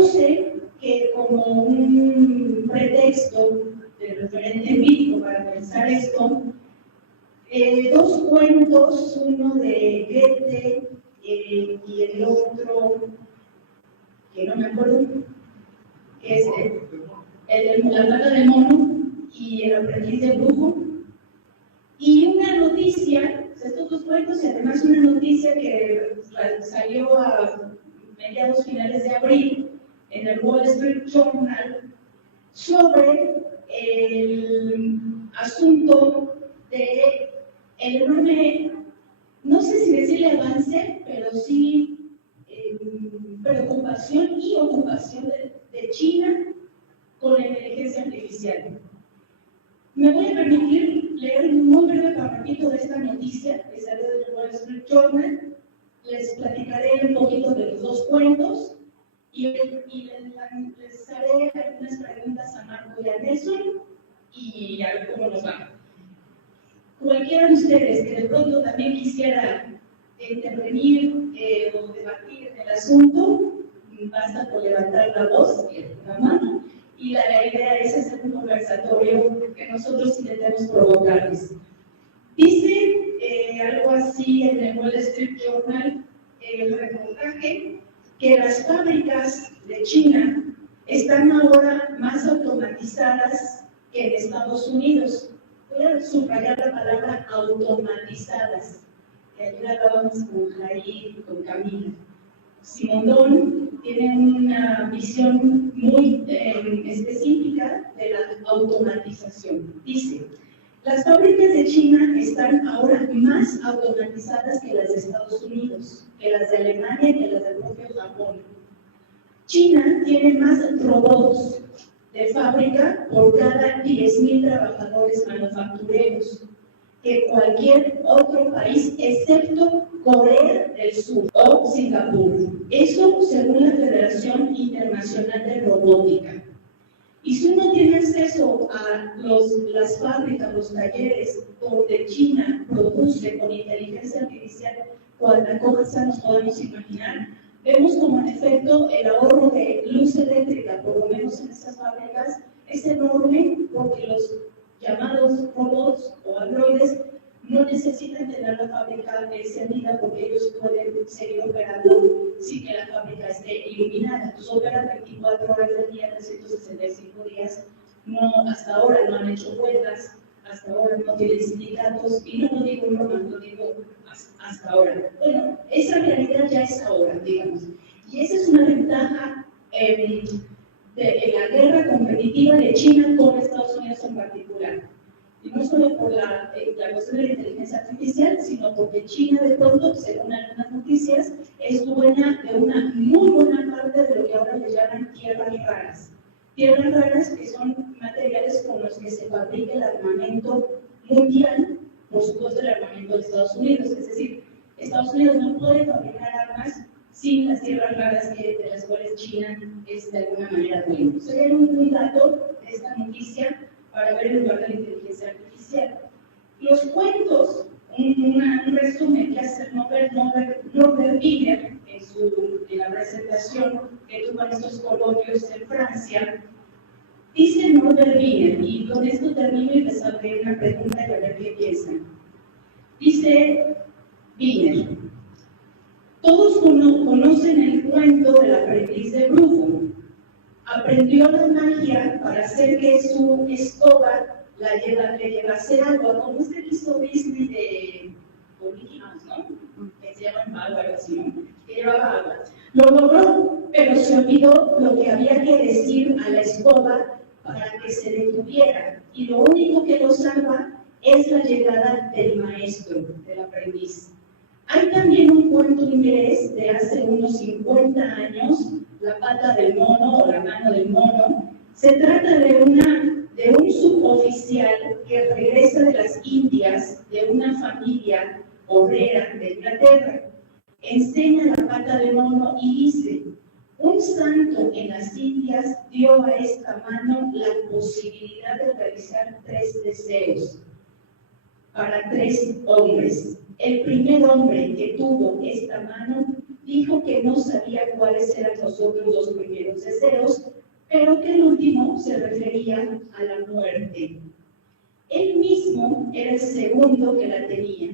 propuse que como un pretexto de referente empírico para pensar esto, dos cuentos, uno de Goethe y el otro, que no me acuerdo, que es La pata del mono y El aprendiz de brujo, y una noticia, estos dos cuentos y además una noticia que salió a mediados finales de abril en el Wall Street Journal sobre el asunto de el enorme, no sé si decirle avance, pero sí preocupación y ocupación de China con la inteligencia artificial. Me voy a permitir leer un muy breve parrafito de esta noticia que salió del Wall Street Journal. Les platicaré un poquito de los dos cuentos y les haré algunas preguntas a Marco y a Nelson y a ver cómo nos va. Cualquiera de ustedes que de pronto también quisiera intervenir o debatir en el asunto, basta por levantar la voz y la mano, y la idea es hacer un conversatorio que nosotros intentemos provocarles. Dice algo así en el Wall Street Journal, el reportaje, que las fábricas de China están ahora más automatizadas que en Estados Unidos. Voy a subrayar la palabra automatizadas, que ayer hablábamos con Jair y con Camila. Simondón tiene una visión muy específica de la automatización. Dice, las fábricas de China están ahora más automatizadas que las de Estados Unidos, que las de Alemania y que las del propio Japón. China tiene más robots de fábrica por cada 10.000 trabajadores manufactureros que cualquier otro país, excepto Corea del Sur o Singapur. Eso según la Federación Internacional de Robótica. Y si uno tiene acceso a las fábricas, los talleres donde China produce con inteligencia artificial cuánta cosa nos podemos imaginar, vemos como en efecto el ahorro de luz eléctrica, por lo menos en estas fábricas, es enorme porque los llamados robots o androides no necesitan tener la fábrica encendida porque ellos pueden seguir operando sin que la fábrica esté iluminada. Entonces operan 24 horas del día, 365 días. No, hasta ahora no han hecho huelgas, hasta ahora no tienen sindicatos, y no lo digo en broma, lo digo hasta ahora. Bueno, esa realidad ya es ahora, digamos. Y esa es una ventaja de la guerra competitiva de China con Estados Unidos en particular. Y no solo por la cuestión de la inteligencia artificial, sino porque China de pronto, según algunas noticias, es dueña de una muy buena parte de lo que ahora le llaman tierras raras. Tierras raras que son materiales con los que se fabrica el armamento mundial, por supuesto el armamento de Estados Unidos. Es decir, Estados Unidos no puede fabricar armas sin las tierras raras de las cuales China es de alguna manera dueño. Sería un dato de esta noticia para ver el lugar de la inteligencia artificial. Los cuentos, un resumen que hace Norbert Wiener en la presentación que tuvo en estos coloquios en Francia, dice Norbert Wiener, y con esto termino y les haré una pregunta y a ver qué piensan. Dice Wiener, todos conocen el cuento del aprendiz de brujo. Aprendió la magia para hacer que su escoba le llevase agua, como este que hizo Disney de Mickey Mouse, ¿no? Que se llama Mago, algo así, ¿no? Que llevaba agua. Lo logró, pero se olvidó lo que había que decir a la escoba para que se detuviera. Y lo único que lo salva es la llegada del maestro, del aprendiz. Hay también un cuento inglés de hace unos 50 años, La pata del mono o La mano del mono. Se trata de un suboficial que regresa de las Indias, de una familia obrera de Inglaterra. Enseña la pata del mono y dice, un santo en las Indias dio a esta mano la posibilidad de realizar 3 deseos para 3 hombres. El primer hombre que tuvo esta mano dijo que no sabía cuáles eran los otros dos primeros deseos, pero que el último se refería a la muerte. Él mismo era el segundo que la tenía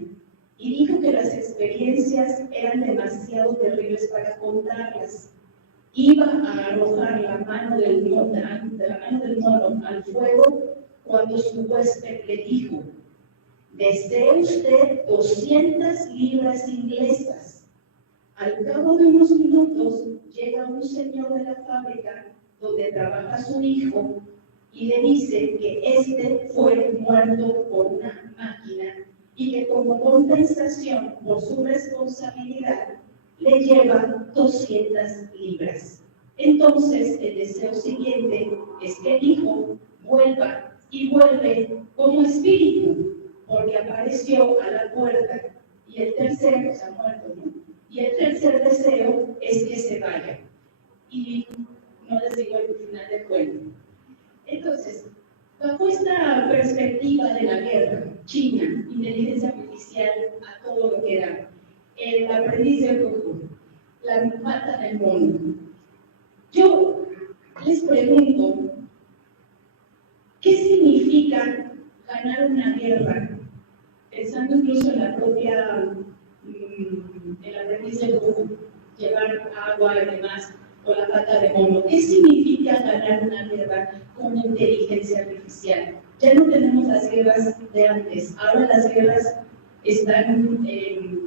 y dijo que las experiencias eran demasiado terribles para contarlas. Iba a arrojar la mano del mono al fuego cuando su huésped le dijo: «Desee usted 200 libras inglesas». Al cabo de unos minutos llega un señor de la fábrica donde trabaja su hijo y le dice que este fue muerto por una máquina y que como compensación por su responsabilidad le lleva 200 libras. Entonces el deseo siguiente es que el hijo vuelva y vuelve como espíritu, porque apareció a la puerta. Y el tercer, o sea, muerto, ¿no? Y el tercer deseo es que se vaya. Y no les digo el final del cuento. Entonces, bajo esta perspectiva de la guerra, China, inteligencia artificial a todo lo que da, el aprendiz de brujo, la mata del mono. Yo les pregunto, ¿qué significa ganar una guerra? Pensando incluso en la propia, el aprendiz de brujo, llevar agua y demás, o la pata de mono. ¿Qué significa ganar una guerra con inteligencia artificial? Ya no tenemos las guerras de antes, ahora las guerras están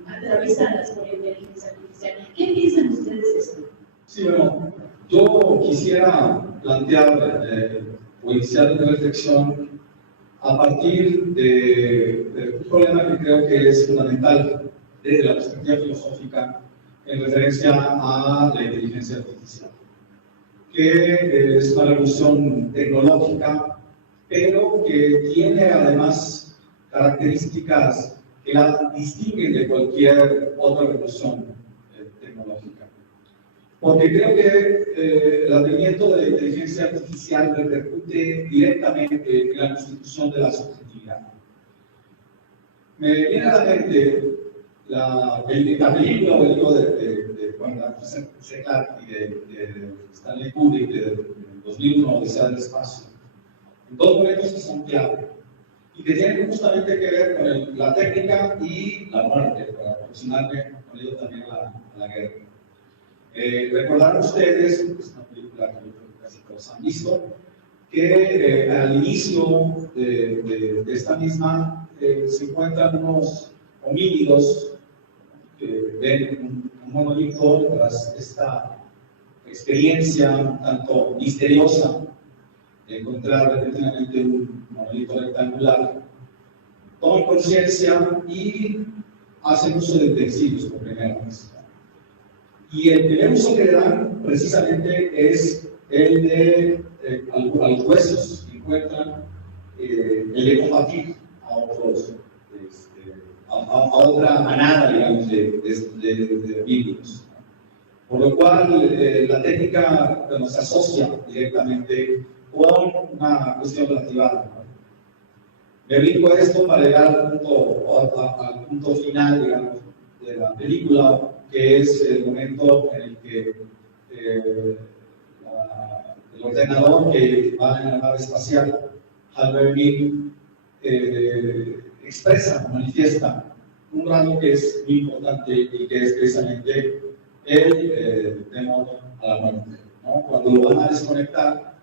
atravesadas por inteligencia artificial. ¿Qué piensan ustedes de esto? Sí, bueno, yo quisiera plantear o iniciar una reflexión a partir de un problema que creo que es fundamental desde la perspectiva filosófica en referencia a la inteligencia artificial, que es una revolución tecnológica, pero que tiene además características que la distinguen de cualquier otra revolución tecnológica. Porque creo que el advenimiento de la inteligencia artificial repercute directamente en la constitución de la subjetividad. Me viene a la mente la película o el libro de Clarke y de Stanley Kubrick de 2001, Odisea del Espacio, en dos momentos que son clave y que tienen justamente que ver con la técnica y la muerte, para aproximarme con ello también a la guerra. Recordarán ustedes, es una película que yo creo que casi todos han visto, que al inicio de esta misma se encuentran unos homínidos que ven un monolito tras esta experiencia un tanto misteriosa de encontrar repentinamente un monolito rectangular. Toman conciencia y hacen uso de utensilios por primera vez. Y el primer uso que le dan precisamente es el de a los huesos que encuentran, el de combatir a otros, a otra manada, digamos, de vídeos. Por lo cual, la técnica se asocia directamente con una cuestión relativa. Me brinco esto para llegar al punto final, digamos, de la película, que es el momento en el que el ordenador que va en la nave espacial, HAL 9000, expresa, manifiesta un rasgo que es muy importante y que es precisamente el temor a la muerte, ¿no? Cuando lo van a desconectar,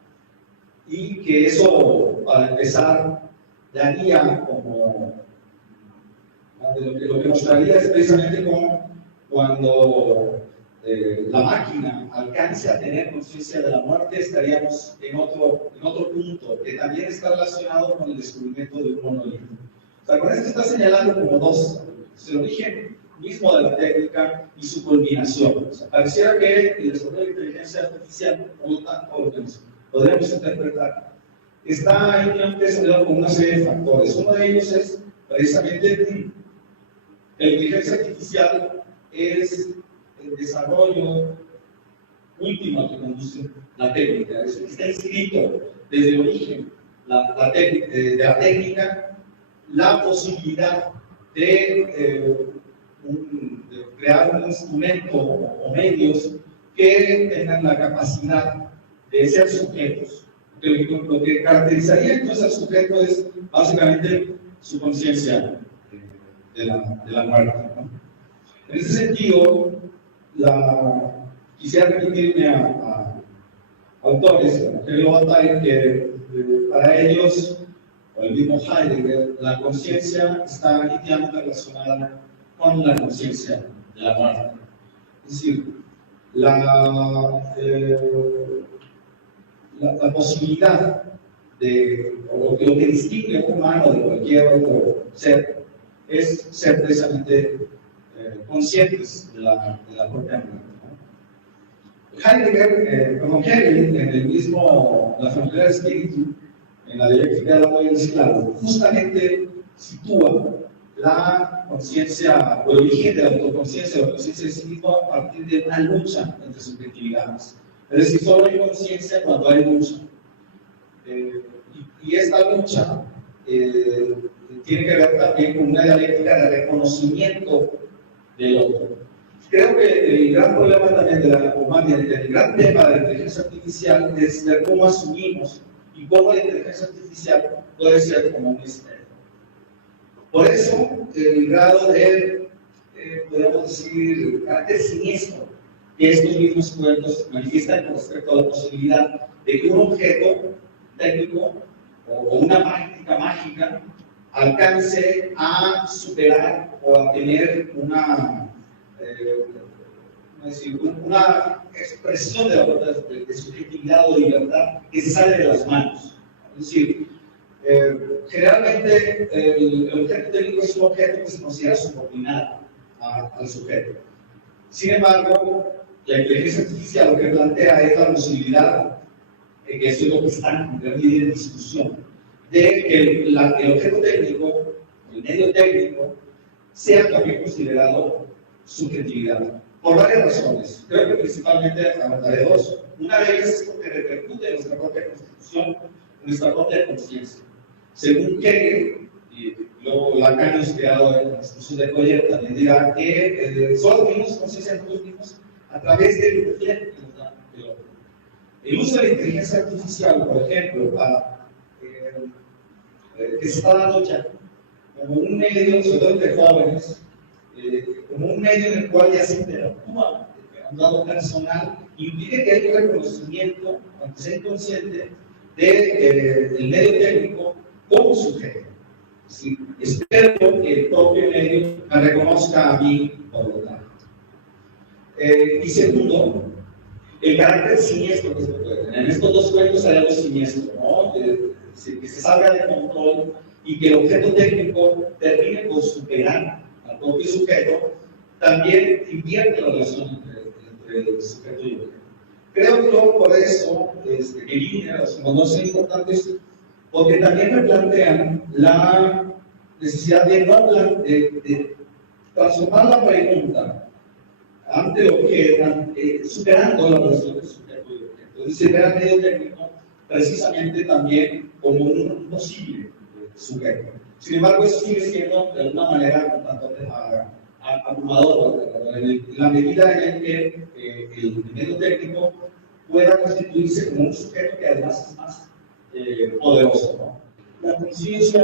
y que eso, para empezar, daría como lo que mostraría es precisamente como cuando la máquina alcance a tener conciencia de la muerte, estaríamos en otro punto que también está relacionado con el descubrimiento de un monolito. O sea, con esto está señalando como dos, el origen mismo de la técnica y su culminación. O sea, pareciera que el desarrollo de la inteligencia artificial, por lo tanto, lo que podríamos interpretar, está íntimamente asociado con una serie de factores. Uno de ellos es precisamente la inteligencia artificial es el desarrollo último al que conduce la técnica. Es decir, está inscrito desde el origen de la técnica la posibilidad de crear un instrumento o medios que tengan la capacidad de ser sujetos. Lo que caracterizaría entonces al sujeto es básicamente su conciencia de la muerte, ¿no? En ese sentido, quisiera remitirme a autores como Hegel o Bataille, que para ellos, o el mismo Heidegger, la conciencia está íntimamente relacionada con la conciencia de la muerte. Es decir, la posibilidad o lo que distingue a un humano de cualquier otro ser es ser precisamente conscientes de la propia muerte, ¿no? Hegel, en el mismo La frontera del espíritu, en la dialéctica del amor y el esclavo, justamente sitúa la conciencia, o el origen de la autoconciencia, la conciencia de sí mismo a partir de una lucha entre subjetividades. Es decir, solo hay conciencia cuando hay lucha. Y esta lucha tiene que ver también con una dialéctica de reconocimiento del otro. Creo que el gran problema también de la humanidad, el gran tema de la inteligencia artificial es ver cómo asumimos y cómo la inteligencia artificial puede ser como un misterio. Por eso, el grado de, podemos decir, carácter siniestro que estos mismos cuentos manifiestan con respecto a la posibilidad de que un objeto técnico o una práctica mágica alcance a superar o a tener una expresión de subjetividad o de libertad que se sale de las manos. Es decir, generalmente el objeto técnico es un objeto que se considera subordinado al sujeto. Sin embargo, la inteligencia artificial lo que plantea es la posibilidad, que eso es lo que está en gran medida en discusión, de que el objeto técnico, el medio técnico, sea también considerado subjetividad. Por varias razones. Creo que principalmente hablaré de dos. Una de ellas es porque repercute en nuestra propia constitución, en nuestra propia conciencia. Según Hegel, y luego Lacan, inspirado en la discusión de Coyer, también dirá que solo tenemos conciencia de nosotros mismos a través del objeto que nos da el otro. El uso de la inteligencia artificial, por ejemplo, que se está dando ya como un medio, sobre todo entre jóvenes, como un medio en el cual ya se interactúa a un lado personal, impide que haya un reconocimiento, aunque sea inconsciente, del medio técnico como sujeto. Sí, espero que el propio medio me reconozca a mí por lo tanto. Y segundo, el carácter siniestro que se puede tener. En estos dos cuentos hay algo siniestro, ¿no? Que se salga de control y que el objeto técnico termine por superar al propio sujeto, también invierte la relación entre el sujeto y el objeto. Creo yo por eso que líneas como no son importantes, porque también me plantean la necesidad de transformar la pregunta ante lo que superando la relación del sujeto y objeto. Entonces se ve al medio técnico precisamente también como un posible sujeto. Sin embargo, eso sigue siendo de alguna manera un tanto abrumador, en la medida en que el medio técnico pueda constituirse como un sujeto que además es más poderoso, ¿no? La conciencia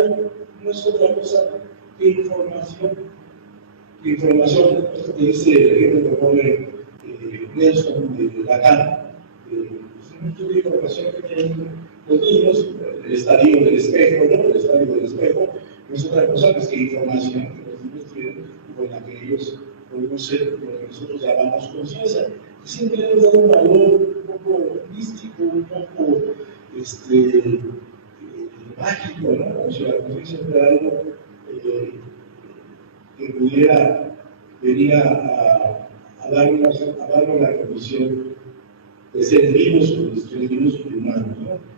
no es otra cosa que información. Esto que dice el ejemplo que pone Nelson de Lacan, es un tipo de información que tienen los niños, el estadio del espejo, ¿no? El estadio del espejo no es otra cosa que información que los niños tienen con la que ellos podemos ser lo que nosotros llamamos conciencia. Siempre le hemos dado un valor un poco místico, un poco mágico, ¿no? O sea, la conciencia era algo que pudiera venir a darnos la condición de seres vivos y humanos, ¿no?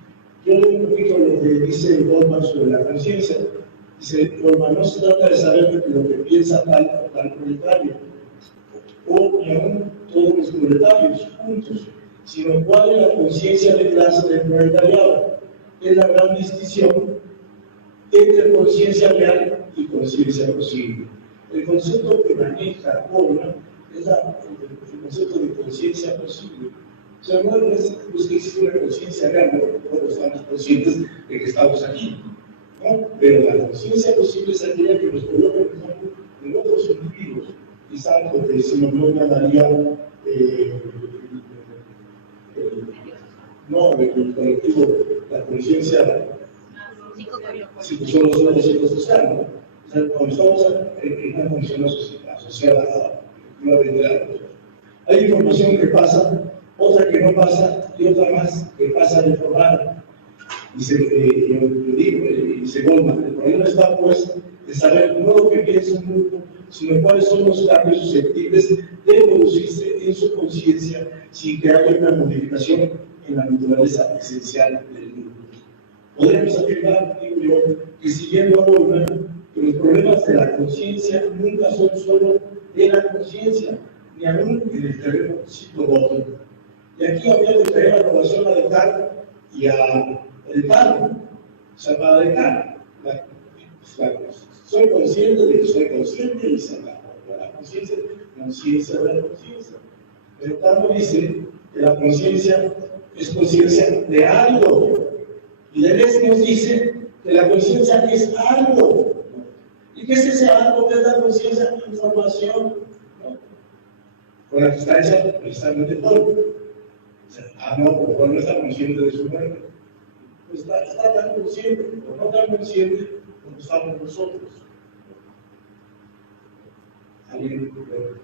Yo leo un poquito lo que dice Goldman sobre la conciencia. Dice, Goldman, no se trata de saber lo que piensa tal o tal proletario, o ni aún todos los proletarios juntos, sino cuál es la conciencia de clase del proletariado. Es la gran distinción entre conciencia real y conciencia posible. El concepto que maneja Goldman es el concepto de conciencia posible. O sea, no es que existe una conciencia real, no todos estamos conscientes de que estamos aquí, ¿no? Pero la conciencia posible es aquella que nos coloca, por ejemplo, en otros individuos, quizá lo que decimos no llamaría el colectivo, la conciencia psicosocial, ¿no? O sea, cuando estamos en una condición asociada efectivamente a nosotros. Hay información que pasa, otra que no pasa y otra más que pasa de forma. Dice Goldman, el problema está pues en saber no lo que piensa un grupo, sino cuáles son los cambios susceptibles de producirse en su conciencia sin que haya una modificación en la naturaleza esencial del grupo. Podríamos afirmar, digo yo, que siguiendo a Goldman, que los problemas de la conciencia nunca son solo de la conciencia, ni aún en el terreno psicológico. Y aquí habría que traer la relación a Descartes y a Descartes. O sea, para Descartes, soy consciente de que soy consciente y se acabó. La conciencia de la conciencia. Pero Descartes dice que la conciencia es conciencia de algo. Y Deleuze nos dice que la conciencia es algo. ¿Y qué es ese algo que es la conciencia? Información, ¿no? Con la que está hecha precisamente todo. O sea, no, por favor, no está consciente de su muerte. Pues está tan consciente, o no tan consciente, como estamos nosotros.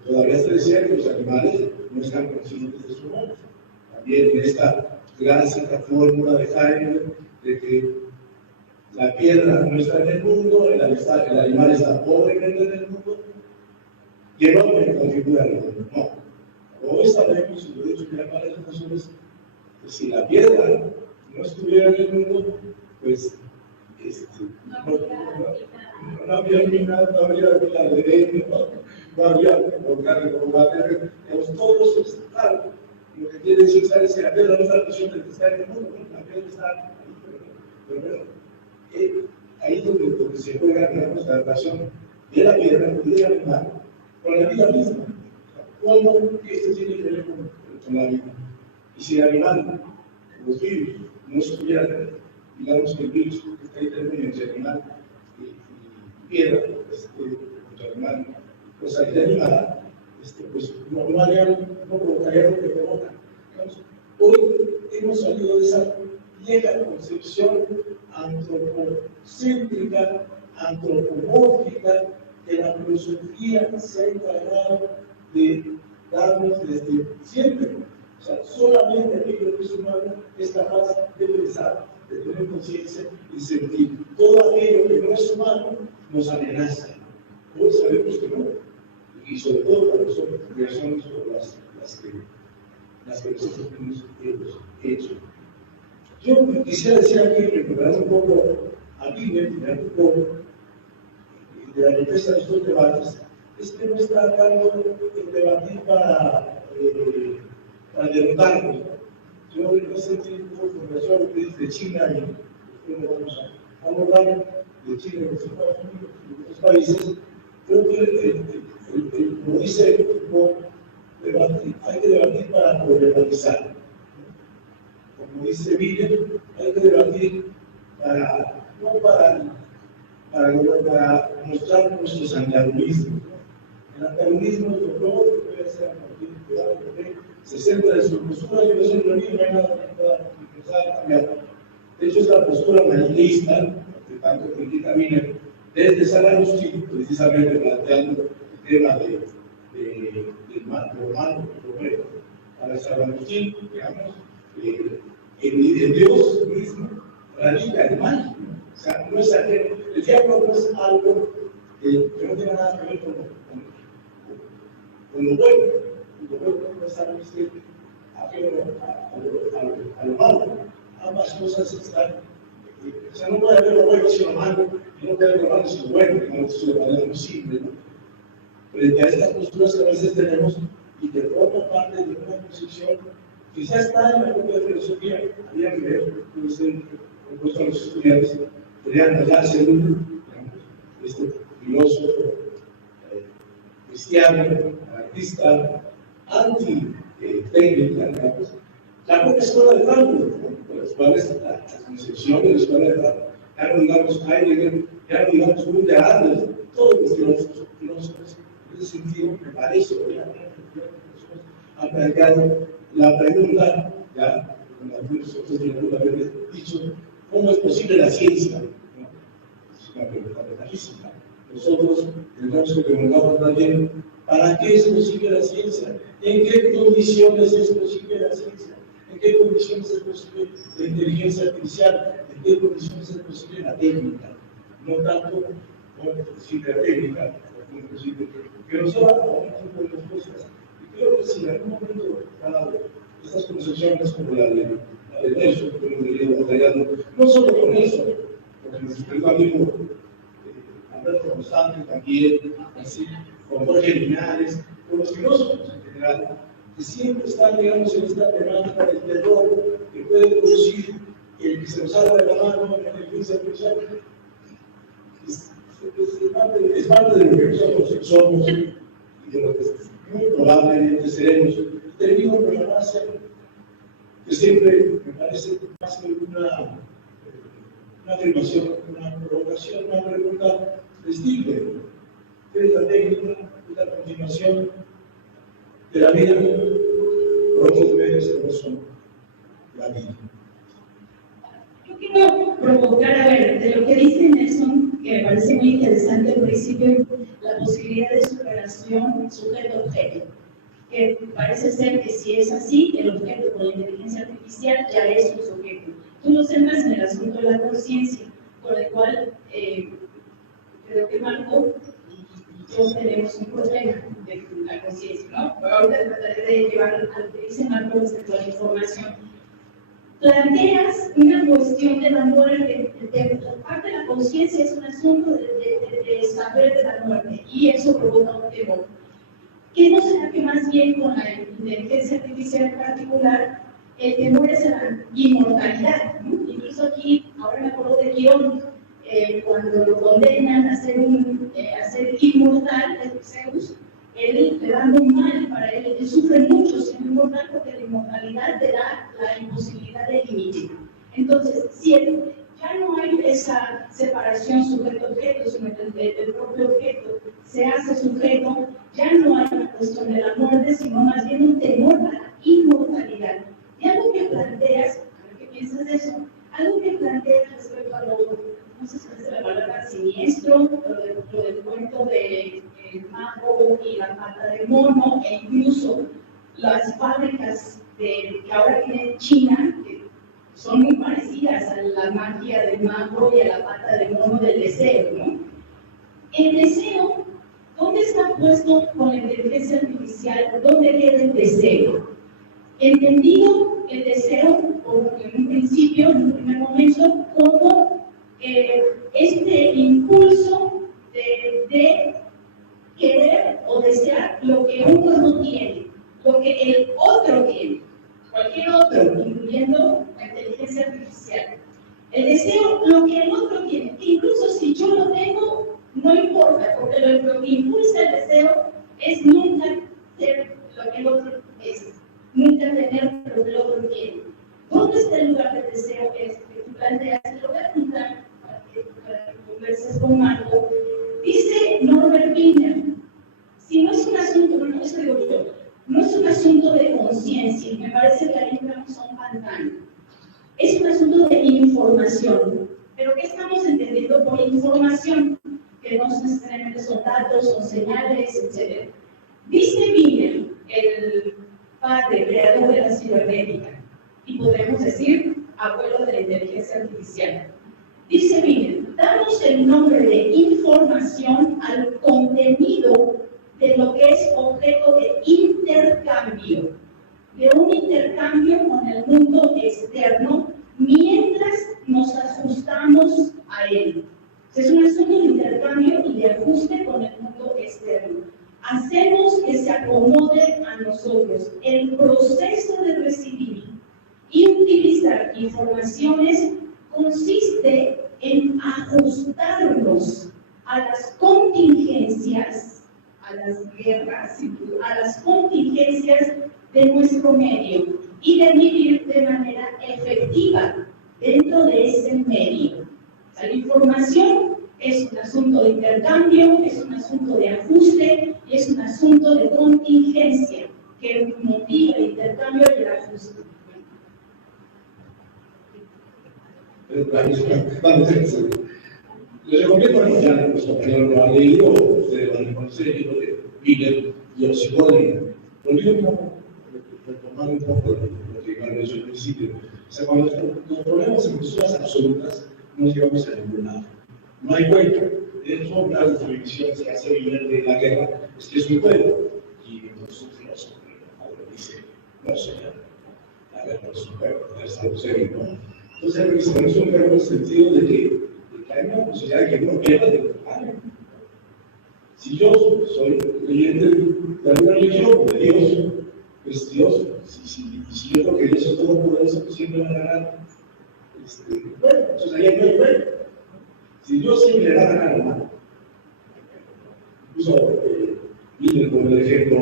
Todavía se decía que los animales no están conscientes de su muerte. También en esta clásica fórmula de Heidegger de que la piedra no está en el mundo, el animal está pobremente en el mundo, y el hombre configura el mundo. No. Hoy sabemos, y lo he dicho ya en varias ocasiones, que si la piedra no estuviera en el mundo, pues no habría mina, no habría mina de Edén, no habría volcán de combate, todos están. Lo que quiere decir es que la piedra no está consciente de que está en el mundo, ¿no? La piedra está ahí, pero ahí es donde se juega, digamos, la relación de la piedra y del animal con la vida misma. ¿Cómo esto tiene que ver con la vida? Y si el animal, los virus, no estuvieran, digamos que el virus que está interveniendo entre animal y piedra, entre animal y cosa inanimada, pues no provocaría lo que provoca. Hoy hemos salido de esa vieja concepción antropocéntrica, antropomórfica, que la filosofía se ha encargado de darnos desde siempre. O sea, solamente aquello que es humano es capaz de pensar, de tener conciencia y sentir. Todo aquello que no es humano nos amenaza. Hoy sabemos que no. Y sobre todo cuando son creaciones como las que nosotros hemos hecho. Yo quisiera decir aquí, recuperar un poco a Bibel, un poco de la riqueza de estos debates, es que no está tratando de debatir para derrotarnos. Yo no sé qué información que dice de China y vamos a hablar de China y de Estados Unidos y de otros países. Creo que, como dice, hay que debatir para problematizar. Como dice Bibel, hay que debatir no para mostrar nuestros antagonismos. El antagonismo es lo peor que puede hacer porque se centra en su postura y no es lo mismo, no hay nada que pueda cambiar. De hecho, esta postura maniqueísta, que tanto critica Bibel, desde Zaratustra, precisamente planteando el tema del mal, lo malo, lo bueno. Para Zaratustra, digamos, en Dios mismo radica el mal. O sea, no es el diablo no es algo que no tiene nada que ver con lo bueno. Lo bueno no es algo que ajeno a lo malo. Ambas cosas están. O sea, no puede haber lo bueno sin lo malo, y no puede haber lo malo sin lo bueno, como es de manera muy simple, ¿no? Frente a estas posturas que a veces tenemos y que forman parte de una concepción que ya está en la propia filosofía, había que ver, puede ser propuesto a los estudiantes, querían hallarse en un filósofo cristiano, anarquista, anti-técnica, pues, la propia escuela de Frankfurt, ¿no? Las cuales la concepción de la escuela de Frankfurt, ya no digamos Heidegger, ya no digamos Adler, todos los filósofos, en ese sentido, me parece, han planteado la pregunta, ya, como algunos habían dicho, ¿cómo es posible la ciencia? ¿No? Es una pregunta metafísica. Nosotros tendremos que preguntarnos también, ¿para qué es posible la ciencia? ¿En qué condiciones es posible la ciencia? ¿En qué condiciones es posible la inteligencia artificial? ¿En qué condiciones es posible la técnica? No tanto como es posible la técnica, como es posible que nos haga un tipo de cosas. Y creo que si en algún momento estas concepciones como la de Nelson, que hemos venido batallando, no solo con eso, porque nuestro querido amigo Alberto Constante también, así, con Jorge Linares, con los filósofos en general, que siempre están, digamos, en esta temática del terror que puede producir el que se nos salga de la mano en la inteligencia artificial. Es parte de lo que nosotros somos y de lo que muy probablemente seremos. Termino con la frase que siempre me parece más que una afirmación, una provocación, una pregunta vestirte. ¿Qué es la técnica? Es la continuación de la vida por otros medios que no son la vida. Yo quiero provocar, a ver, de lo que dice Nelson, que me parece muy interesante al principio, la posibilidad de superación sujeto-objeto. Que parece ser que si es así, el objeto con la inteligencia artificial ya es un sujeto. Tú lo centras en el asunto de la conciencia, con el cual creo que Marco y yo tenemos un problema de la conciencia, ¿no? Ahorita trataré de llevar a lo que dice Marco respecto a la información. Planteas una cuestión de la muerte, parte de la conciencia es un asunto de saber de la muerte, y eso provoca un temor. ¿Qué no será que más bien con la inteligencia artificial en particular, el temor es a la inmortalidad, ¿no? Incluso aquí, ahora me acuerdo de Quirón, cuando lo condenan a ser inmortal, Zeus, él le da un mal para él, él sufre mucho siendo inmortal porque la inmortalidad te da la imposibilidad de límite. Entonces, si ya no hay esa separación sujeto-objeto, sino el propio objeto se hace sujeto, ya no hay una cuestión de la muerte, sino más bien un temor a la inmortalidad. Y algo que planteas, a ver qué piensas de eso, algo que planteas respecto a lo, no sé si es la palabra siniestro, lo del cuento del mago y la pata de mono, e incluso las fábricas que ahora tiene China, que son muy parecidas a la magia del mago y a la pata de mono del deseo, ¿no? El deseo, ¿dónde está puesto con la inteligencia artificial? ¿Dónde queda el deseo? Entendido el deseo, en un principio, en un primer momento, como este impulso de querer o desear lo que uno no tiene, lo que el otro tiene, cualquier otro, incluyendo la inteligencia artificial. El deseo, lo que el otro tiene, incluso si yo lo tengo, no importa, porque lo que impulsa el deseo es nunca ser lo que el otro es, nunca tener lo que el otro tiene. ¿Dónde está el lugar del deseo? Es que tú planteas, lo voy a apuntar para que converses con Marco. Dice Norbert Wiener, si no es un asunto, no es digo yo, no es un asunto de conciencia, me parece que ahí entramos a un pantano. Es un asunto de información. ¿Pero qué estamos entendiendo por información? Que no necesariamente son datos, son señales, etc. Dice Wiener, el padre, creador de la cibernética, y podemos decir abuelo de la inteligencia artificial. Dice Wiener, damos el nombre de información al contenido de lo que es objeto de intercambio, de un intercambio con el mundo externo mientras nos ajustamos a él. Es un asunto de intercambio y de ajuste con el mundo externo. Hacemos que se acomode a nosotros. El proceso de recibir y utilizar informaciones consiste en ajustarnos a las contingencias, a las guerras, a las contingencias de nuestro medio y de vivir de manera efectiva dentro de ese medio. La información es un asunto de intercambio, es un asunto de ajuste y es un asunto de contingencia que motiva el intercambio y el ajuste. Les recomiendo ya nuestro compañero lo ha leído, ustedes van a conocer el libro de Miller y Oxigónico. Olvido un poco, retomar un poco lo que Iván mencionó al principio. O sea, cuando nos ponemos en posturas absolutas, no nos llevamos a ningún lado. No hay vuelta. De hecho, una de las definiciones que hace Miller de la guerra es que es un juego. Y entonces un filósofo dice, no señor, la guerra no es un juego, es algo serio, ¿no? Entonces, él dice, no es un juego en el sentido de que hay una posibilidad de que uno pierda de lo que gane. Si yo soy creyente de alguna religión, de Dios, pues Dios, si yo creo que Dios es todopoderoso, pues siempre va a ganar. Bueno, entonces ahí no hay bueno. Si Dios siempre le va a ganar, ¿no? Incluso, miren como el ejemplo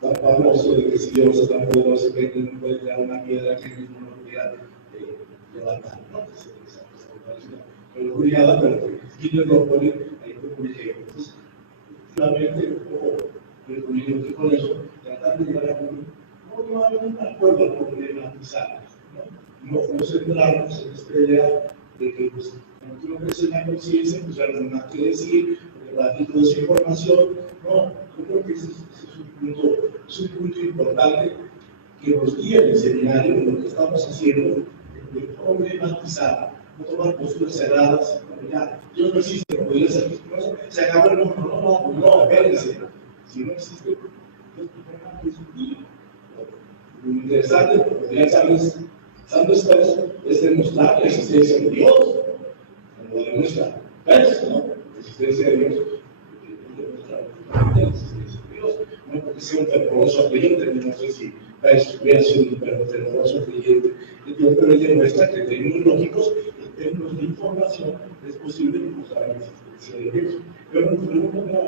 tan famoso de que si Dios es tan poderoso que no puede crear una piedra que mismo no pudiera levantar, ¿no? Pero cuidado, pero Hitler lo pone ahí como un ejemplo. Entonces, efectivamente, concluyendo que con eso, tratar de llegar a un acuerdo al problematizar, no centrarnos en esta idea de que, pues, cuando tú no crees en la conciencia, pues ya no hay nada que decir, porque para ti todo es información. No, yo creo que ese es un punto importante que nos guía en el seminario, en lo que estamos haciendo, de problematizar. No tomar posturas cerradas, ya, Dios no existe, no podría ser, se acabó el mundo, no, espérense, si no existe, Dios no es un día. Lo interesante, podría saberles, Santo Espíritu, es demostrar la existencia de Dios, como demuestra Pérez, ¿no? La existencia de Dios, la existencia de Dios, no porque sea un fervoroso creyente, no sé si Pérez hubiera sido un fervoroso creyente, pero él demuestra que en términos lógicos, en términos de información, es posible demostrar la existencia de Dios. Pero nos preguntan,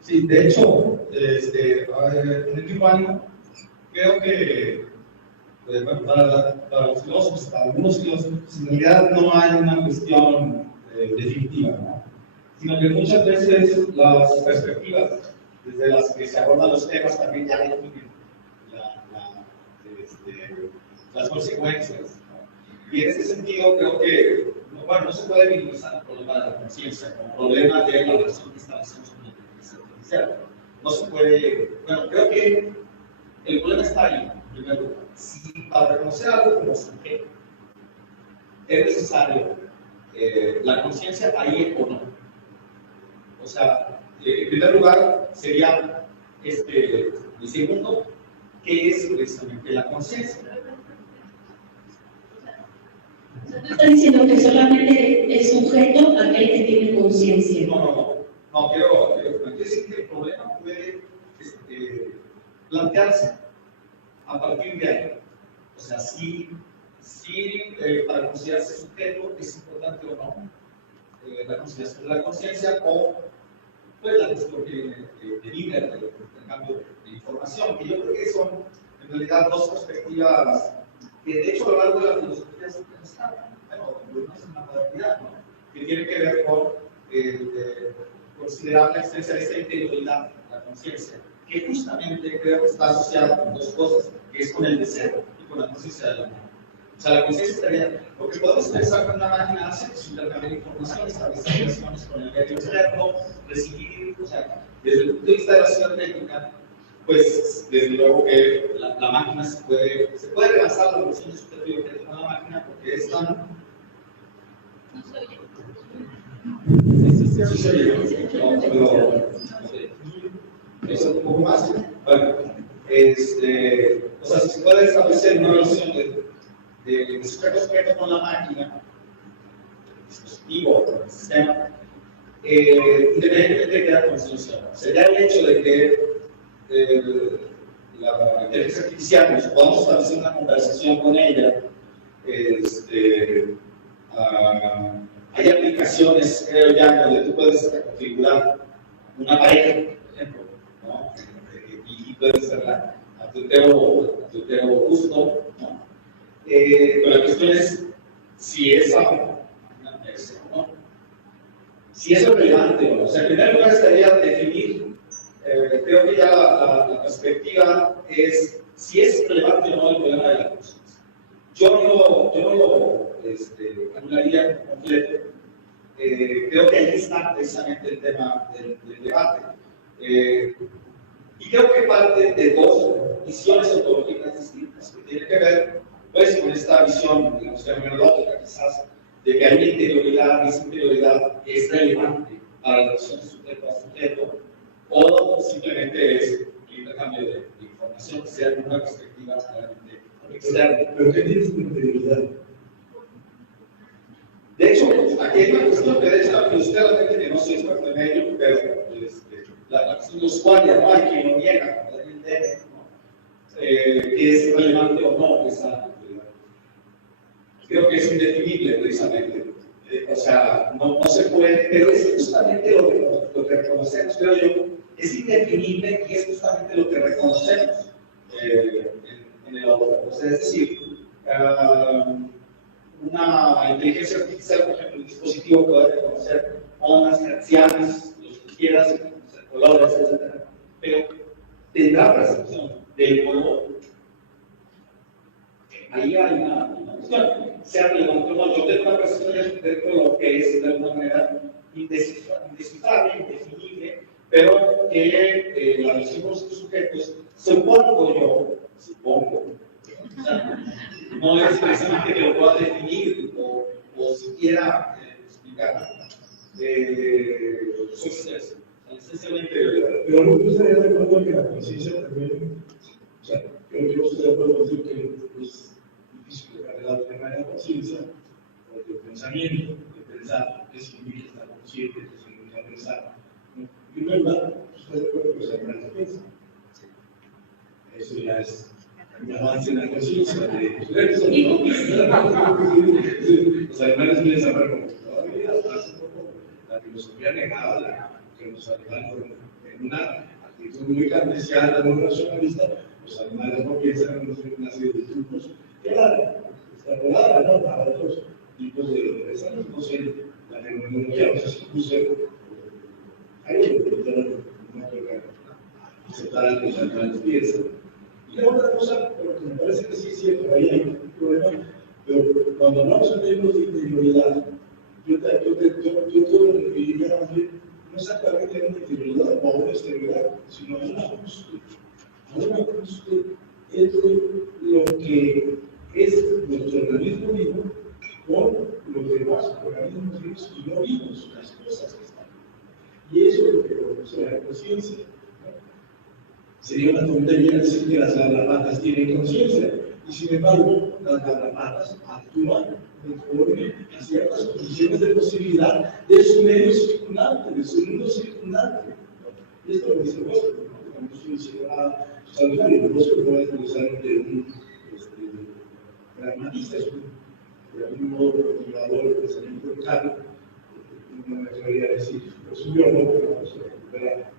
Sí, de hecho, en el mismo año, creo que bueno, para los filósofos, para algunos filósofos, en realidad no hay una cuestión definitiva, ¿no? Sino que muchas veces las perspectivas desde las que se abordan los temas también ya definen las consecuencias, ¿no? Y en ese sentido creo que no se puede minimizar el problema de la conciencia como problema de la relación que establecemos con la inteligencia artificial. No se puede, creo que el problema está ahí, en primer lugar. Si para reconocer algo como sujeto es necesario la conciencia ahí o no. O sea, en primer lugar sería el segundo, ¿qué es precisamente la conciencia? ¿Está diciendo que solamente es sujeto aquel que tiene conciencia? No, quiero decir que el problema puede plantearse a partir de ahí. O sea, si para considerarse sujeto es importante o no la consideración de la conciencia o pues la cuestión que deriva del intercambio de información, que yo creo que son en realidad dos perspectivas que de hecho a lo largo de la filosofía se pensaron, no es una modernidad, ¿no? Que tiene que ver con considerar la existencia de esta interioridad, la conciencia, que justamente creo que está asociada con dos cosas, que es con el deseo y con la conciencia del amor. O sea, la conciencia estaría, lo que podemos pensar con una máquina hace es intercambiar información, establecer relaciones con el medio externo, recibir, o sea, desde el punto de vista de la ciudad técnica, pues desde luego que la máquina se puede rebasar la relación de sujeto y objeto con la máquina porque es tan... Sí, pero es un poco más. Bueno, o sea, si se puede establecer una relación de sujeto-objeto con la máquina, dispositivo, el sistema, independientemente de que haya conciencia. Sería el hecho de que la inteligencia artificial, nos podamos establecer una conversación con ella. Hay aplicaciones, creo ya, donde tú puedes configurar una pareja, por ejemplo, ¿no? Y puedes hacerla a tu entero gusto, ¿no? Pero la cuestión es si esa, ¿no? Si eso es relevante o no. O sea, en primer lugar estaría definir, creo que ya la perspectiva es si es relevante o no el problema de la conciencia. Yo no lo anularía por completo. Creo que ahí está precisamente el tema del debate. Y creo que parte de dos visiones ontológicas distintas, que tienen que ver pues, con esta visión, digamos, fenomenológica quizás, de que hay una interioridad, y esa interioridad es relevante para la relación sujeto a sujeto, o simplemente es un intercambio de información que sea de una perspectiva claramente externa. ¿Pero qué tienes con interioridad? De hecho, aquí hay una cuestión que de hecho usted realmente que no soy experto en ello, pero la cuestión de usuaria, no hay quien lo niega, como Daniel Dennett, ¿no? Que es relevante o no esa actividad. Creo que es indefinible precisamente. O sea, no se puede, pero es justamente lo que reconocemos, creo yo, es indefinible y es justamente lo que reconocemos en el otro. O sea, es decir, una inteligencia artificial, por ejemplo, un dispositivo puede reconocer ondas hertzianas, los que quieras, colores, etc. Pero tendrá percepción del color. Ahí hay una cuestión, sea relevante o no. Yo tengo una percepción del color que es de alguna manera indescifrable, indefinible, pero que la relación con los sujetos, supongo, o sea, no es precisamente que lo pueda definir o siquiera explicar. Su existencia, esencialmente. Pero no estaría de acuerdo que la conciencia también, o sea, yo estoy de acuerdo contigo que es difícil cargar el tema de la conciencia, o del pensamiento, de pensar, qué significa estar consciente, qué significa pensar. En primer lugar, estoy de acuerdo que los animales piensan. Eso ya es un avance en la conciencia de los animales piensan, pero todavía hace poco la filosofía negaba que los animales en una actitud muy cartesiana, muy racionalista, los animales no piensan en una serie de trucos que extrapolaban, ¿no? Para otros tipos de pensamientos. No sé, la fenomenología, o sea, se puso ahí, no creo que aceptar que los animales piensan. Y la otra cosa, porque me parece que sí es cierto, ahí hay un problema, pero cuando hablamos en términos de interioridad, yo todo lo referiría no exactamente a una interioridad o a una exterioridad, sino a un ajuste entre lo que es nuestro organismo vivo con los demás organismos vivos y no vivos, las cosas que están. Y eso es lo que conoce la conciencia. Sería una tontería decir que las garrapatas tienen conciencia, y sin embargo, las garrapatas actúan conforme a ciertas condiciones de posibilidad de su medio circundante, de su mundo circundante. Y esto lo dice Bosco, ¿no? Cuando se extraordinario, Bosco no es necesariamente un pragmatista, es de algún modo motivador del pensamiento de Kant. No me atrevería a decir, es un biólogo, pero se recupera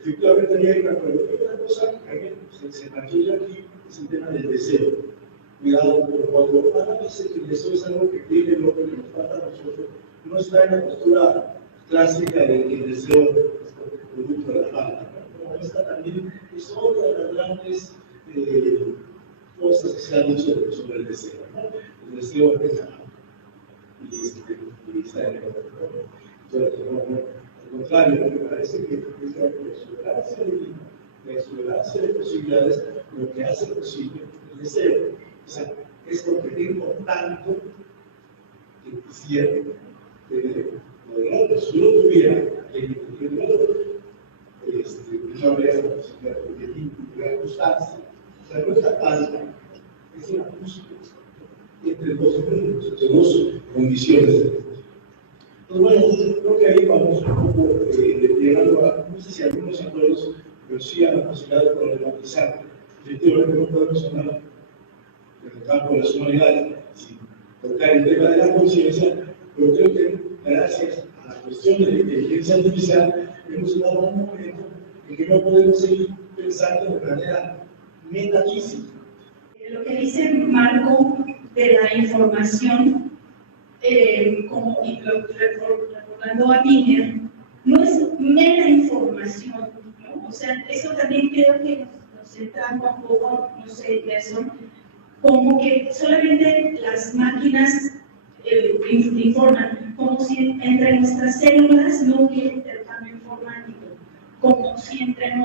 efectivamente hay una otra cosa que se mantiene aquí es el tema del deseo. Cuidado, por cuando Ana dice que el deseo es algo que tiene el hombre que nos falta a nosotros, no está en la postura clásica de que el deseo es producto de la falta, ¿no? No, está también, es otra de las grandes cosas que se han dicho sobre el deseo, ¿no? El deseo es la y está en el otro. Entonces, al contrario, me parece que es la exuberancia de posibilidades lo que hace posible el deseo. O sea, es porque tengo tanto que quisiera lograrlo. Si yo no tuviera el logro, no habría esa posibilidad de ajustarse. O sea, no es capaz, es el ajuste entre dos mundos, entre dos condiciones. Pues bueno, creo que ahí vamos un poco llegando a, no sé si a algunos acuerdos, pero sí a la posibilidad de problematizar. Efectivamente, no podemos hablar en el campo de las humanidades sin tocar el tema de la conciencia, pero creo que gracias a la cuestión de la inteligencia artificial hemos llegado a un momento en que no podemos seguir pensando de manera metafísica. Lo que dice Marco de la información, como recordando a Wiener, no es mera información, ¿no? O sea, eso también creo que nos centramos un poco, no sé, Gerson, como que solamente las máquinas informan, como si entre nuestras células no hubiera intercambio informático, como si entre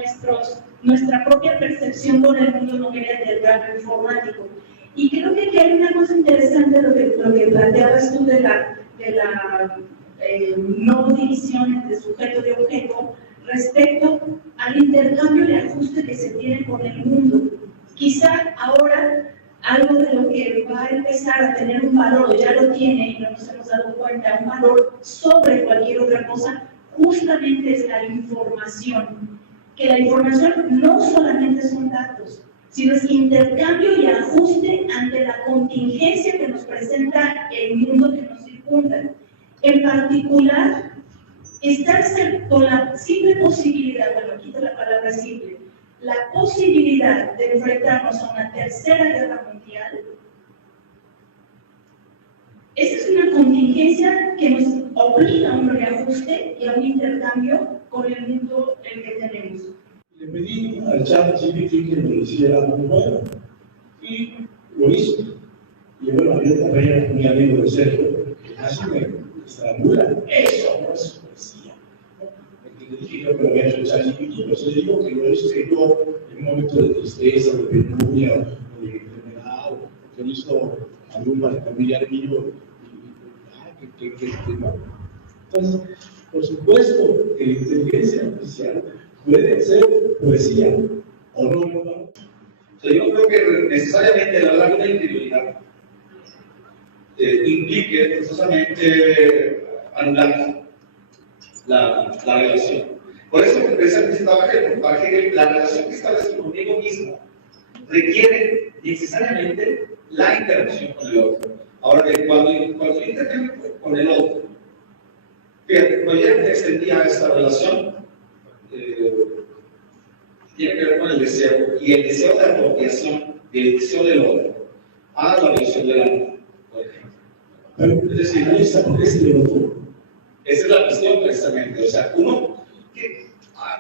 nuestra propia percepción con el mundo no hubiera intercambio informático. Y creo que aquí hay una cosa interesante lo que planteabas tú de la no división entre sujeto y objeto respecto al intercambio y ajuste que se tiene con el mundo. Quizá ahora algo de lo que va a empezar a tener un valor, o ya lo tiene y no nos hemos dado cuenta, un valor sobre cualquier otra cosa, justamente es la información. Que la información no solamente son datos, sino es intercambio y ajuste ante la contingencia que nos presenta el mundo que nos circunda. En particular, estar con la simple posibilidad, bueno, quito la palabra simple, la posibilidad de enfrentarnos a una tercera guerra mundial, esa es una contingencia que nos obliga a un reajuste y a un intercambio con el mundo en el que tenemos. Le pedí al chat GPT que me hiciera un poema y lo hizo. Y bueno, había también un amigo de Sergio que casi me estrangula. Eso no es poesía. Porque le dije yo que lo había hecho el chat GPT, pero se le digo que lo hice yo en un momento de tristeza, de penuria, o de enfermedad, o que lo hizo algún familiar mío. No. Entonces, por supuesto que la inteligencia artificial puede ser poesía o no. O sea, yo creo que necesariamente el hablar de una interioridad implique forzosamente anular la relación. Por eso precisamente estaba para Hegel, la relación que establece conmigo mismo requiere necesariamente la interacción con el otro. Ahora bien, cuando yo intercambio con el otro, fíjate, cuando yo extendía esta relación, tiene que ver con el deseo, y el deseo de apropiación y el deseo del otro a la visión del alma, por ejemplo. Es decir, ¿por qué es el otro? Esa es la cuestión precisamente. O sea,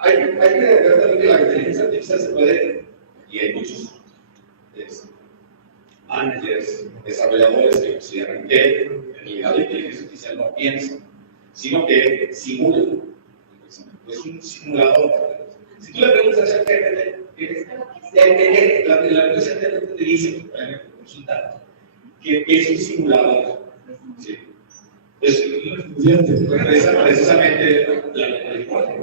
hay que ver también que la inteligencia artificial se puede, y hay muchos managers, desarrolladores que consideran que en realidad la inteligencia artificial no piensa, sino que simula. Es un simulador. Si tú le preguntas a ChatGPT, la empresa te dice, por ejemplo, consultante, que es un simulador. ¿Sí? Precisamente la hipótesis.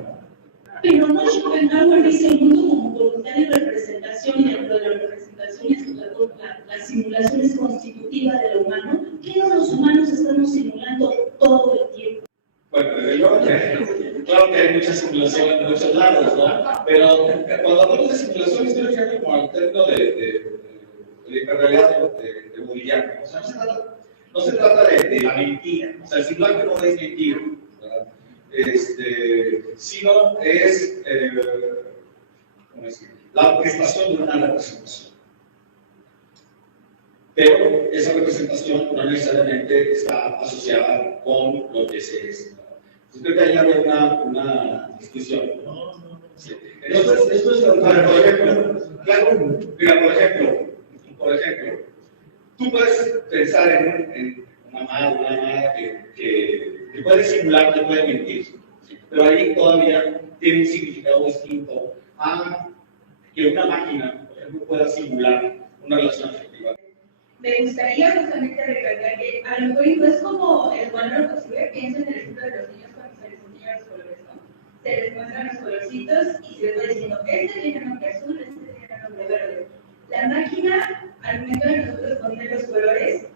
Pero no Schopenhauer dice el mundo como voluntaria representación, y dentro de la representación es la simulación es constitutiva de lo humano, que los humanos estamos simulando todo el tiempo. Bueno, desde luego que, claro que hay mucha simulación en muchos lados, ¿no? Pero cuando hablamos de simulación, estoy refiriendo como al término de hiperrealidad de Modigliani. O sea, no se trata de la mentira. O sea, el simulacro no es mentira, ¿verdad? Sino es, ¿cómo decir? La orquestación de una representación. Pero esa representación no necesariamente está asociada con lo que se es. Yo creo que ahí había una discusión. Sí. Entonces, esto es por ejemplo, claro, mira, por ejemplo, tú puedes pensar en una amada que puede simular, que puede mentir, ¿sí? Pero ahí todavía tiene un significado distinto a que una máquina, por ejemplo, pueda simular una relación afectiva. Me gustaría justamente recalcar que a lo mejor no es como el cuadro posible, piensen en el ejemplo de los niños cuando se les enseñan los colores, ¿no? Se les muestran los colorcitos y se les va diciendo, este tiene nombre azul, este tiene nombre verde. La máquina, al momento de nosotros poner los colores,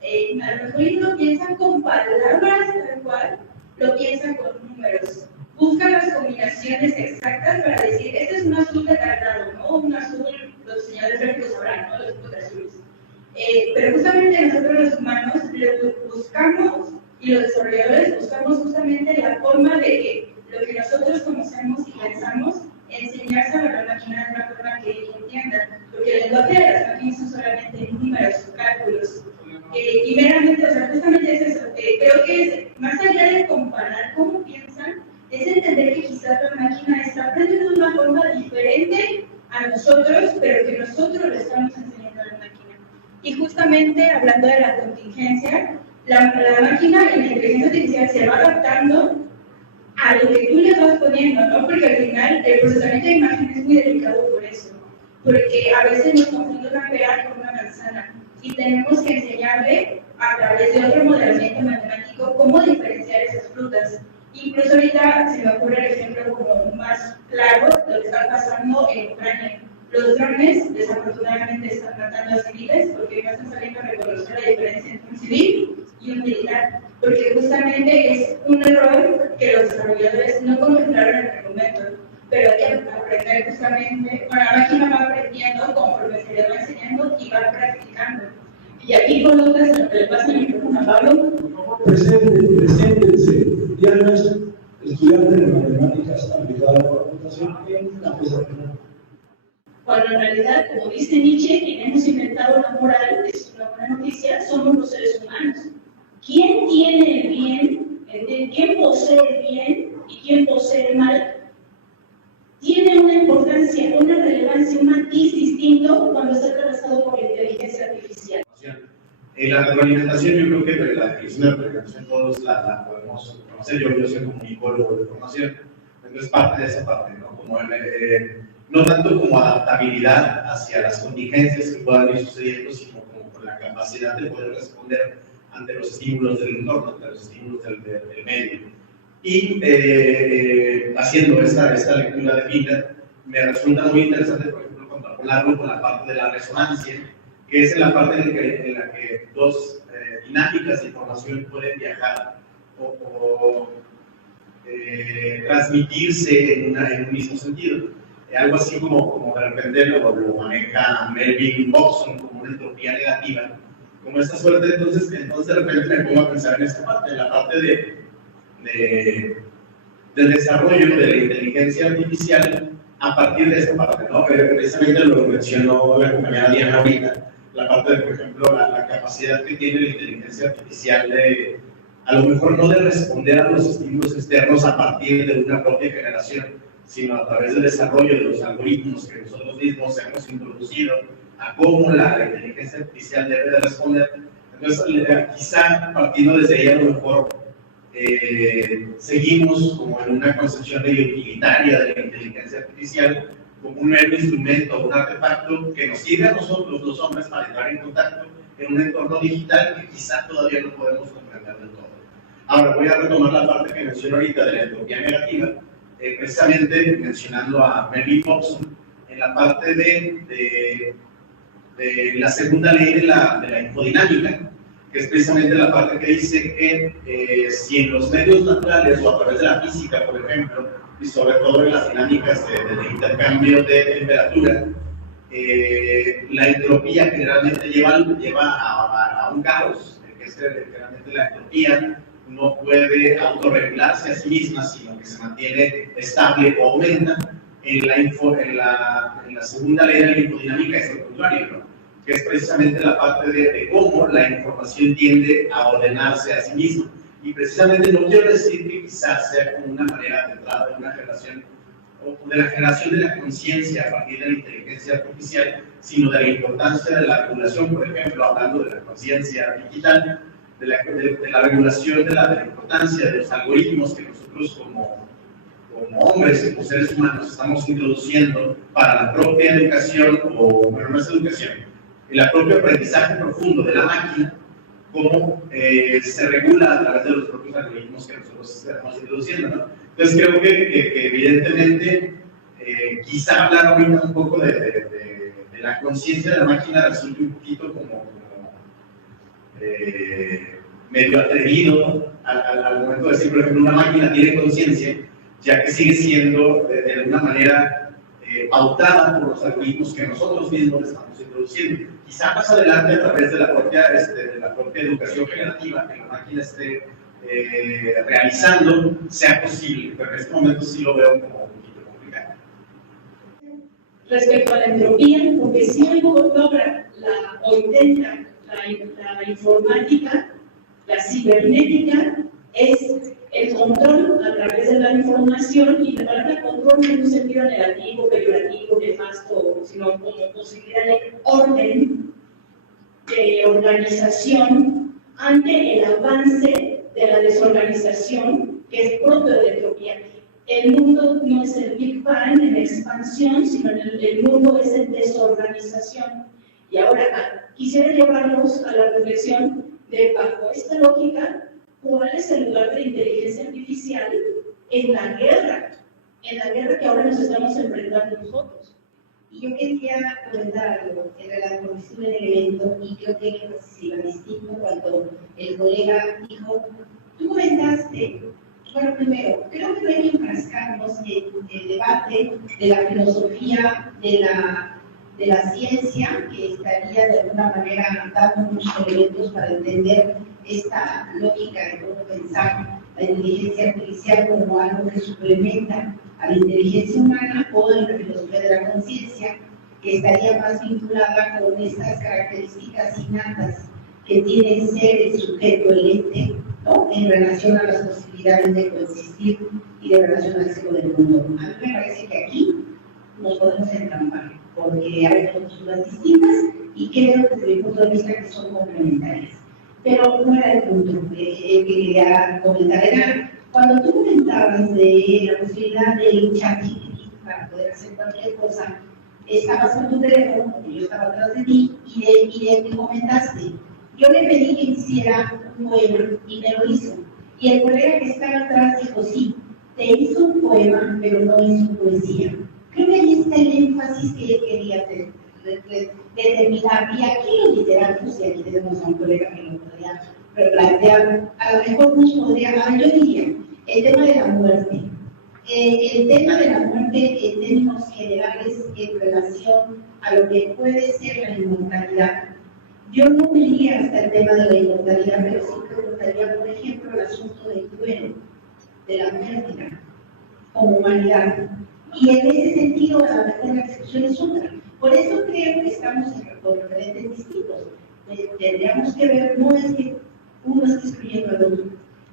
a lo mejor no piensan con palabras tal cual lo piensan con números. Buscan las combinaciones exactas para decir, este es un azul de tal grado, ¿no? Un azul, los señores gráficos sabrán, ¿no? Los tipos de azules. Pero justamente nosotros los humanos buscamos, y los desarrolladores buscamos justamente la forma de que lo que nosotros conocemos y pensamos, enseñárselo a la máquina de una forma que ella entienda. Porque el lenguaje de las máquinas son solamente números, cálculos. Y meramente, o sea, justamente es eso. Creo que es, más allá de comparar cómo piensan, es entender que quizás la máquina está aprendiendo de una forma diferente a nosotros, pero que nosotros le estamos enseñando a la máquina. Y justamente hablando de la contingencia, la máquina en la inteligencia artificial se va adaptando a lo que tú le vas poniendo, ¿no? Porque al final el procesamiento de imagen es muy delicado por eso, porque a veces nos confunde una pera con una manzana y tenemos que enseñarle a través de otro modelamiento matemático cómo diferenciar esas frutas. Incluso ahorita se me ocurre el ejemplo como más claro de lo que está pasando en Ucrania. Los drones desafortunadamente están matando a civiles porque no están saliendo a reconocer la diferencia entre un civil y un militar, porque justamente es un error que los desarrolladores no contemplaron en el momento, pero hay que aprender justamente, bueno, la máquina va aprendiendo conforme se le va enseñando y va practicando. Y aquí colocas lo que le pasa a mi pregunta a Pablo. Preséntense. Diana es estudiante de matemáticas aplicadas a la computación en la PESA. Cuando en realidad, como dice Nietzsche, quien hemos inventado la moral, es una buena noticia, somos los seres humanos. ¿Quién tiene el bien, quién posee el bien y quién posee el mal? Tiene una importancia, una relevancia, un matiz distinto cuando está atravesado por la inteligencia artificial. La retroalimentación, yo creo que la definición de retroalimentación todos la podemos conocer. Yo soy comunicólogo de formación, entonces parte de esa parte, ¿no? Como no tanto como adaptabilidad hacia las contingencias que puedan ir sucediendo, sino como con la capacidad de poder responder ante los estímulos del entorno, ante los estímulos del medio. Y haciendo esta lectura de Binder, me resulta muy interesante, por ejemplo, contrapolarlo con la parte de la resonancia, que es en la parte en la que dos dinámicas de información pueden viajar o transmitirse en un mismo sentido. Algo así como de repente lo maneja Melvin Boxon como una entropía negativa, como esta suerte. Entonces de repente me pongo a pensar en esta parte, en la parte del desarrollo de la inteligencia artificial a partir de esta parte, ¿no? Precisamente lo mencionó la compañera Diana ahorita, la parte de, por ejemplo, la capacidad que tiene la inteligencia artificial de, a lo mejor no de responder a los estímulos externos a partir de una propia generación, sino a través del desarrollo de los algoritmos que nosotros mismos hemos introducido a cómo la inteligencia artificial debe de responder. Entonces, quizá partiendo desde ahí, a lo mejor seguimos como en una concepción medio utilitaria de la inteligencia artificial, como un mero instrumento, un artefacto que nos sirve a nosotros, los hombres, para entrar en contacto en un entorno digital que quizá todavía no podemos comprender del todo. Ahora voy a retomar la parte que mencioné ahorita de la entropía negativa, precisamente mencionando a Melvin Boxon en la parte de la segunda ley de la infodinámica, que es precisamente la parte que dice que si en los medios naturales o a través de la física, por ejemplo, y sobre todo en las dinámicas de intercambio de temperatura, la entropía generalmente lleva a un caos, que es que generalmente la entropía no puede autorregularse a sí misma, sino que se mantiene estable o aumenta. En la segunda ley de la infodinámica es lo contrario, ¿no? Que es precisamente la parte de cómo la información tiende a ordenarse a sí misma. Y precisamente no quiero decir que quizás sea como una manera de entrada de una generación, o de la generación de la conciencia a partir de la inteligencia artificial, sino de la importancia de la regulación, por ejemplo, hablando de la conciencia digital, de la regulación de la importancia de los algoritmos que nosotros como hombres, como seres humanos, estamos introduciendo para la propia educación, o bueno, no es educación, el propio aprendizaje profundo de la máquina, cómo se regula a través de los propios algoritmos que nosotros estamos introduciendo, ¿no? Entonces creo que evidentemente quizá hablar ahorita un poco de la conciencia de la máquina resulta un poquito como medio atrevido al momento de decir, por ejemplo, una máquina tiene conciencia, ya que sigue siendo de alguna manera pautada por los algoritmos que nosotros mismos estamos introduciendo. Quizá más adelante, a través de la propia educación generativa que la máquina esté realizando, sea posible, pero en este momento sí lo veo como un poquito complicado. Respecto a la entropía, porque si algo logra o intenta la informática, la cibernética, es el control a través de la información, y la palabra control no en un sentido negativo, peyorativo, nefasto, sino como posibilidad de orden, de organización ante el avance de la desorganización que es propio de la entropía. El mundo no es el Big Bang en expansión, sino el mundo es en desorganización. Y ahora quisiera llevarnos a la reflexión de, bajo esta lógica, ¿cuál es el lugar de la inteligencia artificial en la guerra que ahora nos estamos enfrentando nosotros? Y yo quería comentar algo en relación con el evento, y creo que se iba distinto cuando el colega dijo, tú comentaste, bueno, primero, creo que no hay que enfrascarnos en el debate de la filosofía, de la ciencia, que estaría de alguna manera dando muchos elementos para entender esta lógica de cómo pensar la inteligencia artificial como algo que suplementa a la inteligencia humana, o en la filosofía de la conciencia, que estaría más vinculada con estas características innatas que tiene el ser, el sujeto, el ente, ¿no?, en relación a las posibilidades de coexistir y de relacionarse con el mundo. A mí me parece que aquí nos podemos entrampar, porque hay posturas distintas y creo desde mi punto de vista que son complementarias. Pero no era el punto que quería comentar. Era cuando tú comentabas de la posibilidad de ChatGPT para poder hacer cualquier cosa, estabas con tu teléfono, porque yo estaba atrás de ti, y me comentaste. Yo le pedí que hiciera un poema y me lo hizo. Y el colega que estaba atrás dijo, sí, te hizo un poema, pero no hizo poesía. Creo que ahí está el énfasis que él quería determinar. Y aquí los literatos, y aquí tenemos a un colega que lo podría replantear, a lo mejor nos podría, yo diría, el tema de la muerte. El tema de la muerte en términos generales en relación a lo que puede ser la inmortalidad. Yo no me iría hasta el tema de la inmortalidad, pero sí preguntaría, por ejemplo, el asunto del duelo, de la pérdida, como humanidad. Y en ese sentido, a lo mejor la discusión es otra. Por eso creo que estamos con referentes distintos. Tendríamos que ver, no es que uno esté excluyendo al otro.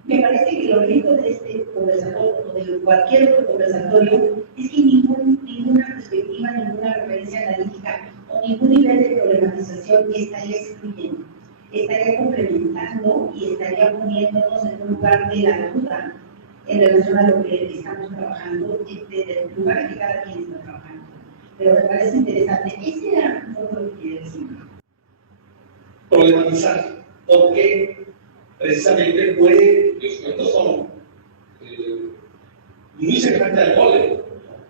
Me parece que lo rico de este conversatorio, o de cualquier otro conversatorio, es que ninguna perspectiva, ninguna referencia analítica o ningún nivel de problematización estaría excluyendo. Estaría complementando y estaría poniéndonos en un lugar de la duda en relación a lo que estamos trabajando, desde el lugar que cada quien está trabajando. Pero me parece interesante. Ese era un poco lo que quería decir. Problematizar, porque precisamente los cuentos son muy semejantes al cole.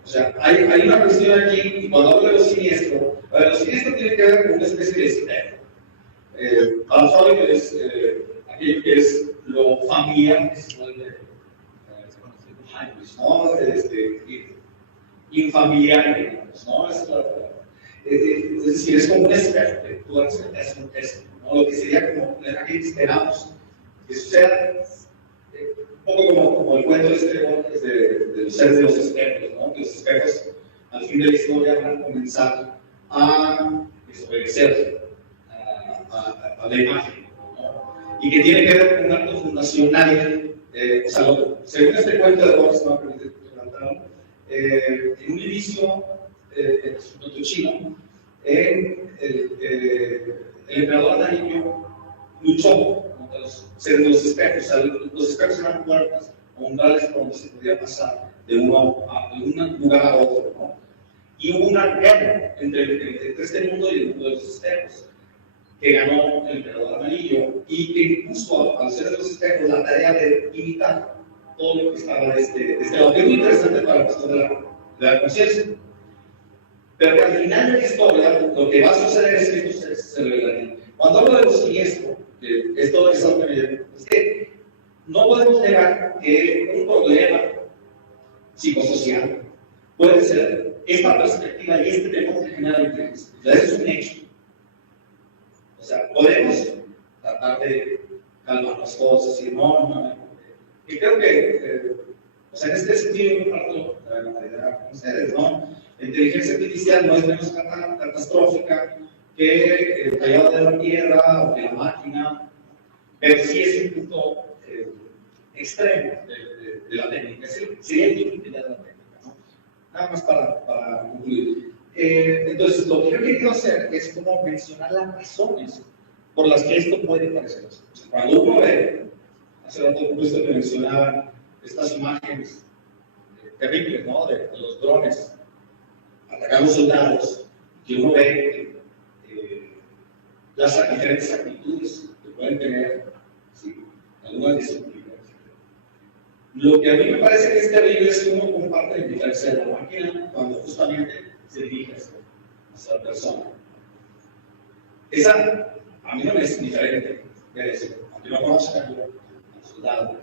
O sea, hay una cuestión aquí, y cuando hablo de lo siniestro tiene que ver con una especie de espejo. Para Freud es aquello que es lo familiar, que se vuelve ¿no? Infamiliar, digamos, ¿no? Es decir, es como un espejo, que tú haces un test, ¿no? Lo que sería como aquello que esperamos que suceda, un poco como el cuento de los seres de los espejos, ¿no? Que los espejos al fin de la historia van a comenzar a desobedecer a la imagen, ¿no? Y que tiene que ver con un acto fundacional, o sea, según este cuento de Boris, en un inicio, en su cuento chino, el emperador Darío luchó contra los seres de los espejos. O sea, los espejos eran puertas o umbrales por donde se podía pasar de un lugar a otro, ¿no? Y hubo una guerra entre este mundo y el mundo de los espejos, que ganó el emperador amarillo, y que puso a los seres de los espejos la tarea de imitar todo lo que estaba de este lado, que es muy interesante para la cuestión de la conciencia. Pero al final de la historia, lo que va a suceder es que estos seres se revelarían. Cuando hablo de lo siniestro, esto es algo que no podemos negar que un problema psicosocial puede ser esta perspectiva y este temor que genera la inteligencia. O sea, eso es un hecho. O sea, podemos tratar de calmar las cosas y no. Y creo que, o sea, en este sentido, yo comparto la idea con ustedes, ¿no? La inteligencia artificial no es menos catastrófica que el tallado de la tierra o que la máquina, pero sí es un punto extremo de la técnica, sería el límite de la técnica, ¿no? Nada más para concluir. Entonces, lo que yo he querido hacer es como mencionar las razones por las que esto puede parecer así. O sea, cuando uno ve, hace rato justo que mencionaban estas imágenes terribles, ¿no? De los drones atacando soldados, que uno ve las diferentes actitudes que pueden tener, ¿sí? Algunas disciplinas. Lo que a mí me parece que es terrible es que uno comparte la indiferencia de la máquina cuando justamente se dirige hacia la persona. Esa, a mí no me es indiferente ver eso, aunque no conozca al soldado.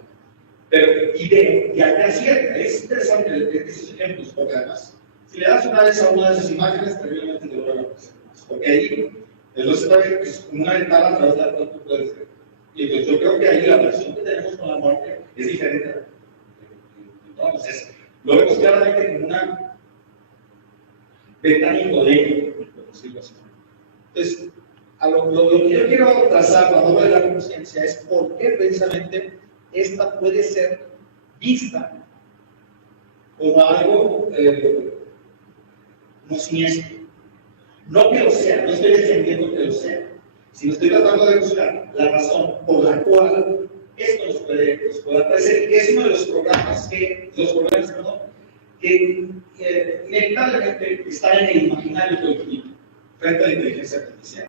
Pero, y así es interesante esos ejemplos, porque además, si le das una vez a una de esas imágenes, terriblemente te vuelve a pasar más. Porque ahí, es una ventana a través de la cual tú puedes ver. Y entonces yo creo que ahí la relación que tenemos con la muerte es diferente. Entonces, lo vemos claramente como una ventana indolente, por decirlo así. Entonces, lo que yo quiero trazar cuando hablo de la conciencia es por qué precisamente esta puede ser vista como algo no siniestro. No que lo sea, no estoy defendiendo que lo sea, sino estoy tratando de buscar la razón por la cual esto nos puede aparecer, que es uno de los problemas que inevitablemente está en el imaginario colectivo frente a la inteligencia artificial.